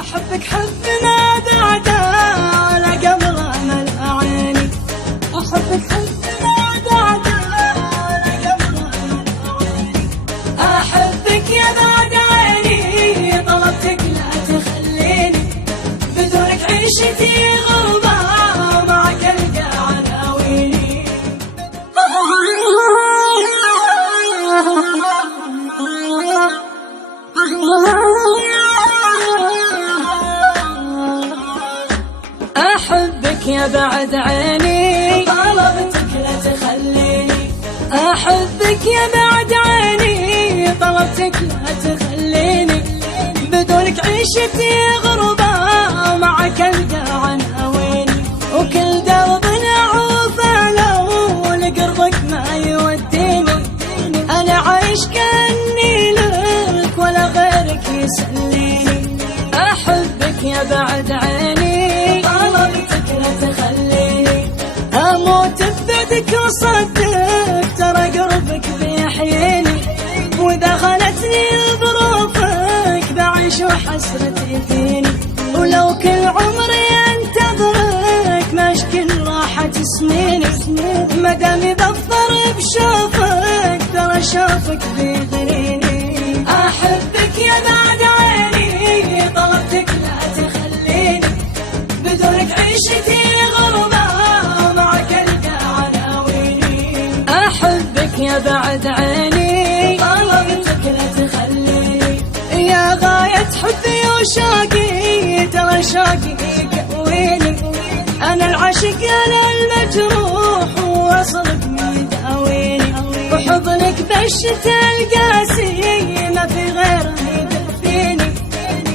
أحبك حب ما بعده ولا قبل أمل عيني. أحبك حب ما بعده ولا قبل أمل عيني. أحبك يا بعد عيني طلبتك لا تخليني، بدونك عيشتي غربة معك ألقى عناويني. أحبك يا بعد عيني طلبتك لا تخليني. أحبك يا بعد عيني طلبتك لا تخليني، بدونك عيشتي غربة معك ألقى عناويني. وكل درب أعوفه لو لقربك ما يوديني، أنا عايش كأني لك ولا غيرك يسليني. أحبك يا بعد عيني طلبتك لا تخليني، أموت ببعدك وصدق ترى قربك بيحييني. وإذا خلتني بروفك بعيش وحسرتي فيني، ولو كل عمري انتظرك ما اشكل راحة سنيني. مدامي بظفر بشوفك ترى شوفك بيغريني. أحبك يا بعد عيني طلبتك لا تخليني، بدونك عيشتي غربة معك ألقى عناويني. أحبك يا بعد عيني طلبتك لا تخليني، يا غاية حبي وشوقي ترى شوقي يقويني. أنا العاشق أنا المجروح ووصلك يداويني، وحضنك بالشتا القاسي ما في غيره يدفيني.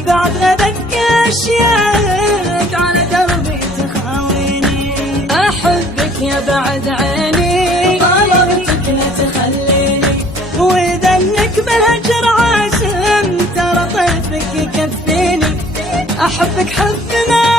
بعد غدك أشياءك على دربي تخاويني. أحبك يا بعد عيني طلبتك لا تخليني، وإذا إنك بالهجر عازم ترى طيفك يكفيني. أحبك حب ما